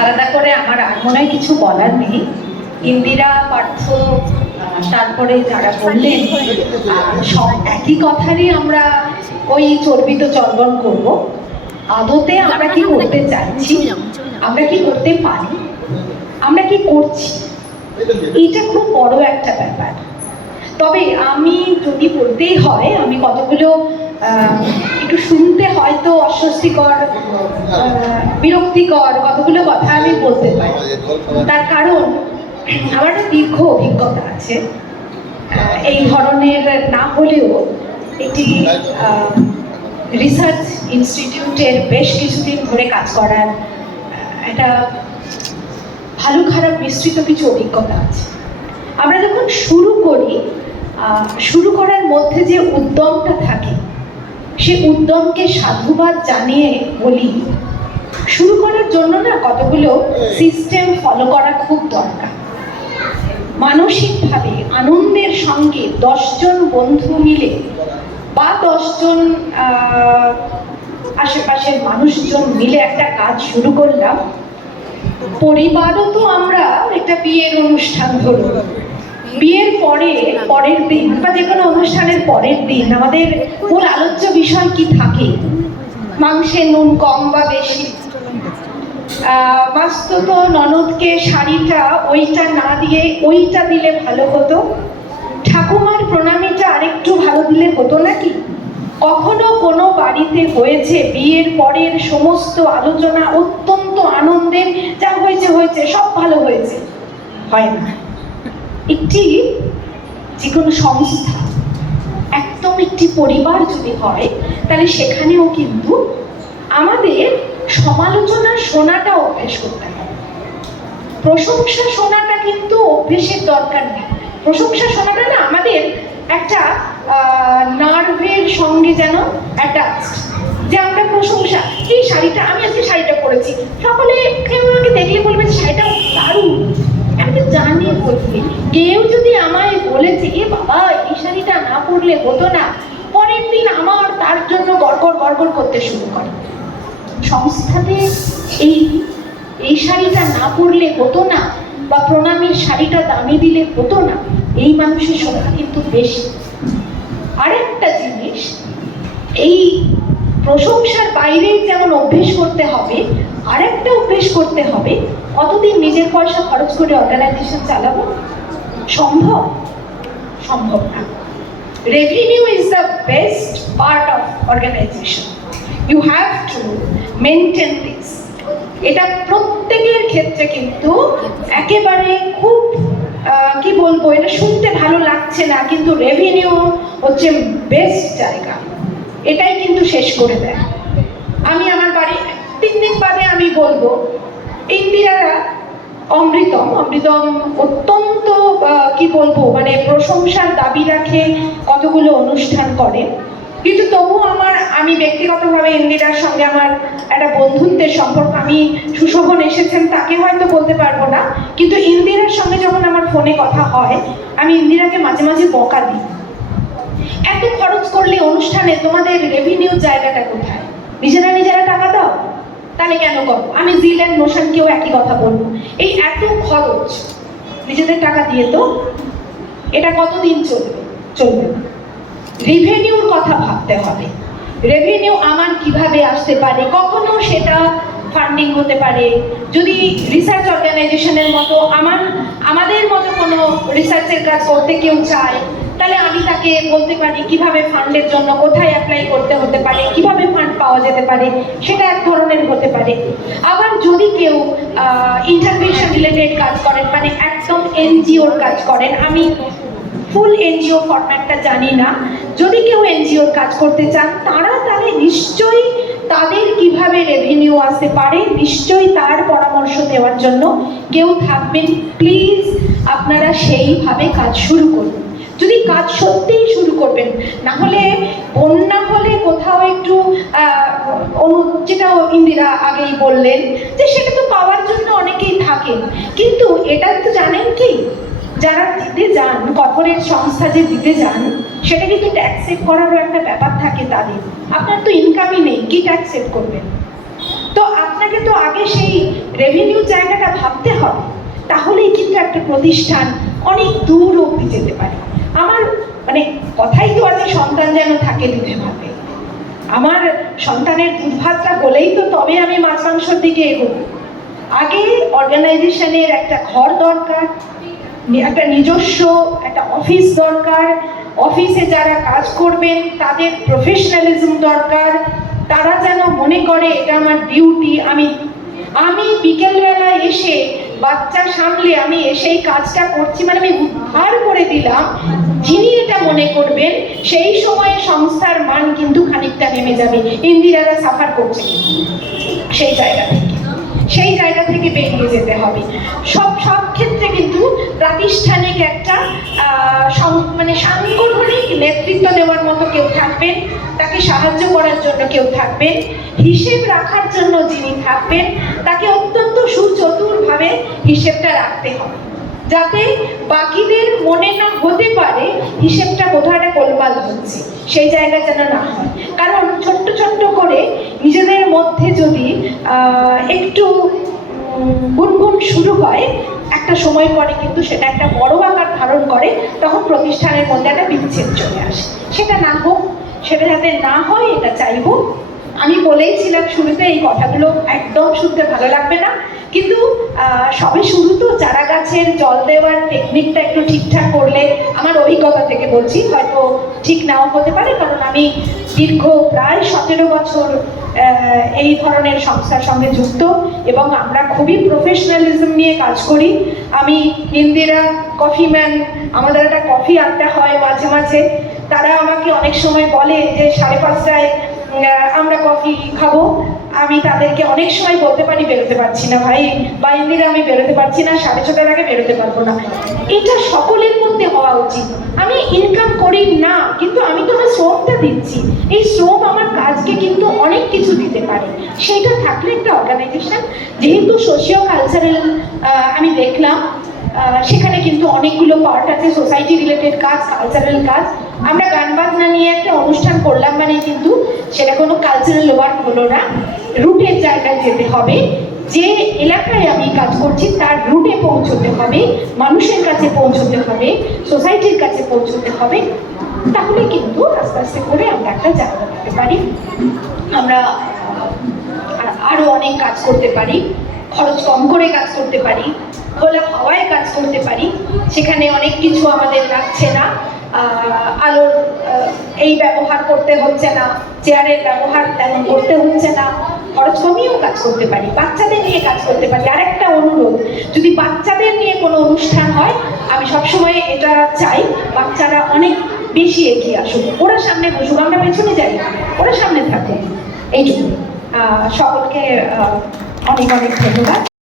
আলাদা করে আমার আর মনে হয় কিছু বলার নেই। ইন্দিরা, পার্থ, তারপরে যারা বললেন সব একই কথারই আমরা ওই চর্বিত চর্বণ করব। আদতে আমরা কি করতে চাইছি, আমরা কি করতে পারি, আমরা কি করছি, এটা খুব বড় একটা ব্যাপার। তবে আমি যদি বলতেই হয়, আমি কতগুলো একটু শুনতে হয়তো অস্বস্তিকর, বিরক্তিকর কতগুলো কথা আমি বলতে পারি। তার কারণ আমার একটা দীর্ঘ অভিজ্ঞতা আছে এই ধরনের, না হলেও একটি রিসার্চ ইনস্টিটিউটের বেশ কিছুদিন ধরে কাজ করার একটা ভালো খারাপ মিশ্রিত কিছু অভিজ্ঞতা আছে। আমরা যখন শুরু করি, শুরু করার মধ্যে যে উদ্যমটা থাকে, সে উদ্যমকে সাধুবাদ জানিয়ে বলি, শুরু করার জন্য না কতগুলো সিস্টেম ফলো করা খুব দরকার। মানসিকভাবে আনন্দের সঙ্গে 10 জন বন্ধু মিলে বা 10 জন আশেপাশের মানুষজন মিলে একটা কাজ শুরু করলাম। পরিবারও তো আমরা একটা বিয়ের অনুষ্ঠান ধরুন, বিয়ের পরের দিন বা যে কোনো অনুষ্ঠানের পরের দিন আমাদের মূল আলোচ্য বিষয় কি থাকে? মাংসে নুন কম বা বেশি, বাস্তব ননদকে শাড়িটা ওইটা না দিয়ে ওইটা দিলে ভালো হতো, ঠাকুমার প্রণামীটা আরেকটু ভালো দিলে হতো নাকি? কখনো কোনো বাড়িতে হয়েছে বিয়ের পরের সমস্ত আলোচনা অত্যন্ত আনন্দের, যা হয়েছে হয়েছে, সব ভালো হয়েছে? হয় না। একটি যে কোনো সংস্থা, একদম একটি পরিবার যদি হয়, তাহলে সেখানেও কিন্তু আমাদের সমালোচনা শোনাটা অভ্যেস করতে হবে। প্রশংসা শোনাটা কিন্তু অভ্যেসের দরকার নেই। প্রশংসা শোনাটা না আমাদের একটা নার্ভের সঙ্গে যেন অ্যাটাচড, যে আমরা প্রশংসা, এই শাড়িটা, আমি আজকে শাড়িটা পরেছি, সকলে আমাকে দেখলে বলবে শাড়িটা দারুণ, আমি তো জানি বলছি। কেউ যদি আমায় বলেছে এ বাবা এই শাড়িটা না পরলে হতো না, পরের দিন আমার তার জন্য গড়গড় গড়গড় করতে শুরু করে। সংস্থাতে এই শাড়িটা না পরলে হতো না, বা প্রণামীর শাড়িটা দামি দিলে হতো না, এই মানুষের সংখ্যা কিন্তু বেশি। আরেকটা জিনিস, এই প্রশংসার বাইরে যেমন অভ্যেস করতে হবে, আরেকটা অভ্যেস করতে হবে, কতদিন নিজের পয়সা খরচ করে অর্গানাইজেশন চালাবো? সম্ভব? সম্ভব না। Revenue is the best part of organisation. You have to maintain this. এটা প্রত্যেকের ক্ষেত্রে কিন্তু একেবারে খুব কি বলবো, এটা শুনতে ভালো লাগছে না, কিন্তু রেভিনিউ হচ্ছে বেস্ট জায়গা, এটাই কিন্তু শেষ করে দেয়। আমি আমার বাড়ি 3 দিন বাদে আমি বলবো, ইন্দিরা, অমৃতম অত্যন্ত কি বলবো, মানে প্রশংসার দাবি রাখে, কতগুলো অনুষ্ঠান করে, কিন্তু তবু আমি ব্যক্তিগতভাবে ইন্দিরার সঙ্গে আমার একটা বন্ধুত্বের সম্পর্ক। আমি সুশোভন এসেছেন তাকে হয়তো বলতে পারবো না, কিন্তু ইন্দিরার সঙ্গে যখন আমার ফোনে কথা হয়, আমি ইন্দিরাকে মাঝে মাঝে বকা দিই, এত খরচ করলে অনুষ্ঠানে তোমাদের রেভিনিউ জায়গাটা কোথায়? নিজেরা টাকা দাও, তাহলে কেন করো? আমি জিল অ্যান্ড নোশনকেও একই কথা বলবো, এই এত খরচ, নিজেদের টাকা দিয়ে তো এটা কতদিন চলবে না। রেভিনিউর কথা ভাবতে হবে। রেভিনিউ আমার কিভাবে আসতে পারে? কখনো সেটা ফান্ডিং হতে পারে, যদি রিসার্চ অর্গানাইজেশনের মতো আমাদের মতো কোনো রিসার্চের কাজ করতে কেউ চায়, তাহলে আমি তাকে বলতে পারি কিভাবে ফান্ডের জন্য কোথায় অ্যাপ্লাই করতে হতে পারে, কিভাবে ফান্ড পাওয়া যেতে পারে, সেটা এক ধরনের হতে পারে। আবার যদি কেউ ইন্টারভেনশন রিলেটেড কাজ করেন, মানে একদম এনজিওর কাজ করেন, আমি ফুল এনজিও ফরম্যাটটা জানি না, যদি কেউ এনজিওর কাজ করতে চান, তাহলে নিশ্চয়ই তাদের কিভাবে রেভিনিউ আসতে পারে, নিশ্চয়ই তার পরামর্শ দেওয়ার জন্য কেউ থাকবেন। প্লিজ আপনারা সেইভাবে কাজ শুরু করুন, যদি কাজ সত্যিই শুরু করবেন। না হলে বন্যা হলে কোথাও একটু যেটা ইন্দিরা আগেই বললেন, যে সেটা তো পাওয়ার জন্য অনেকেই থাকেন, কিন্তু এটা তো জানেন কি, যারা দিতে যান, কর্পোরেট সংস্থা যে দিতে যান, সেটা কিন্তু ট্যাক্স সেভ করারও একটা ব্যাপার থাকে তাদের। আপনার তো ইনকামই নেই, কি ট্যাক্স সেভ করবেন? তো আপনাকে তো আগে সেই রেভিনিউ জায়গাটা ভাবতে হবে, তাহলেই কিন্তু একটা প্রতিষ্ঠান অনেক দূর অবধি যেতে পারে। আমার মানে কথাই তো আছে, সন্তান যেন থাকে দুধে ভাতে। আমার সন্তানের দুধ ভাতটা বলেই তো তবে আমি মাছ মাংসর দিকে এগোবো। আগে অর্গানাইজেশনের একটা ঘর দরকার, একটা নিজস্ব একটা অফিস দরকার, অফিসে যারা কাজ করবেন তাদের প্রফেশনালিজম দরকার, তারা যেন মনে করে এটা আমার ডিউটি। আমি বিকেলবেলায় এসে বাচ্চা সামলে আমি এসেই কাজটা করছি, মানে আমি উদ্ধার করে দিলাম, যিনি এটা মনে করবেন সেই সময়ে সংস্থার মান কিন্তু খানিকটা নেমে যাবে। ইন্দিরারা সাফার করছে সেই জায়গা থেকে বেরিয়ে যেতে হবে। সব ক্ষেত্রে কিন্তু প্রাতিষ্ঠানিক একটা মানে সাংগঠনিক নেতৃত্ব দেওয়ার মতো কেউ থাকবেন, তাকে সাহায্য করার জন্য কেউ থাকবেন, হিসেব রাখার জন্য যিনি থাকবেন তাকে অত্যন্ত সুচতুরভাবে হিসেবটা রাখতে হবে, যাতে বাকিদের মনে না হতে পারে হিসেবটা কোথাও একটা গোলমাল হচ্ছে, সেই জায়গা যেন না হয়। কারণ ছোট্ট ছোট্ট করে নিজেদের মধ্যে যদি একটু গুনগুন শুরু হয়, একটা সময় পরে কিন্তু সেটা একটা বড় আকার ধারণ করে, তখন প্রতিষ্ঠানের মধ্যে একটা বিচ্ছেদ চলে আসে। সেটা না হোক, সেটা যাতে না হয় এটা চাইবো। আমি বলেইছিলাম শুরুতে এই কথাগুলো একদম শুনতে ভালো লাগবে না, কিন্তু সবে শুরু তো, চারা গাছের জল দেওয়ার টেকনিকটা একটু ঠিকঠাক করলে, আমার অভিজ্ঞতা থেকে বলছি, হয়তো ঠিক নাও হতে পারে, কারণ আমি দীর্ঘ প্রায় 17 বছর এই ধরনের সংস্থার সঙ্গে যুক্ত এবং আমরা খুবই প্রফেশনালিজম নিয়ে কাজ করি। আমি ইন্দিরা কফি ম্যান, আমাদের একটা কফি আড্ডা হয় মাঝে মাঝে, তারা আমাকে অনেক সময় বলে যে 5:30টায় আমরা কফি খাবো। আমি তাদেরকে অনেক সময় বলতে পারি বেরোতে পারছি না ভাই, বা ইন্দিরা আমি বেরোতে পারছি না, 6:30টার আগে বেরোতে পারবো না। এটা সকলের মধ্যে হওয়া উচিত। আমি ইনকাম করি না, কিন্তু আমি তো আমার শ্রমটা দিচ্ছি, এই শ্রম আমার কাজকে কিন্তু অনেক কিছু দিতে পারে। সেইটা থাকলে একটা অর্গানাইজেশন, যেহেতু সোশিও কালচারাল আমি দেখলাম সেখানে কিন্তু অনেকগুলো পার্ট আছে, সোসাইটি রিলেটেড কাজ, কালচারাল কাজ। আমরা গান বাজনা নিয়ে একটা অনুষ্ঠান করলাম মানে কিন্তু সেটা কোনো কালচারাল ওয়ার্ক হলো না। রুটের জায়গায় যেতে হবে, যে এলাকায় আমি কাজ করছি তার রুটে পৌঁছতে হবে, মানুষের কাছে পৌঁছতে হবে, সোসাইটির কাছে পৌঁছতে হবে, তাহলে কিন্তু আস্তে আস্তে করে আমরা একটা জায়গা পেতে পারি। আমরা আরো অনেক কাজ করতে পারি, খরচ কম করে কাজ করতে পারি, খোলা হাওয়ায় কাজ করতে পারি, সেখানে অনেক কিছু আমাদের লাগছে না, আলোর এই ব্যবহার করতে হচ্ছে না, চেয়ারের ব্যবহার তেমন করতে হচ্ছে না, খরচ কমিয়েও কাজ করতে পারি, বাচ্চাদের নিয়ে কাজ করতে পারি। আরেকটা অনুরোধ, যদি বাচ্চাদের নিয়ে কোনো অনুষ্ঠান হয়, আমি সবসময় এটা চাই বাচ্চারা অনেক বেশি এগিয়ে আসুক, ওরা সামনে বসুক, আমরা পেছনে যাই, ওরা সামনে থাকুক। এইটুকু। সকলকে অনেক অনেক ধন্যবাদ।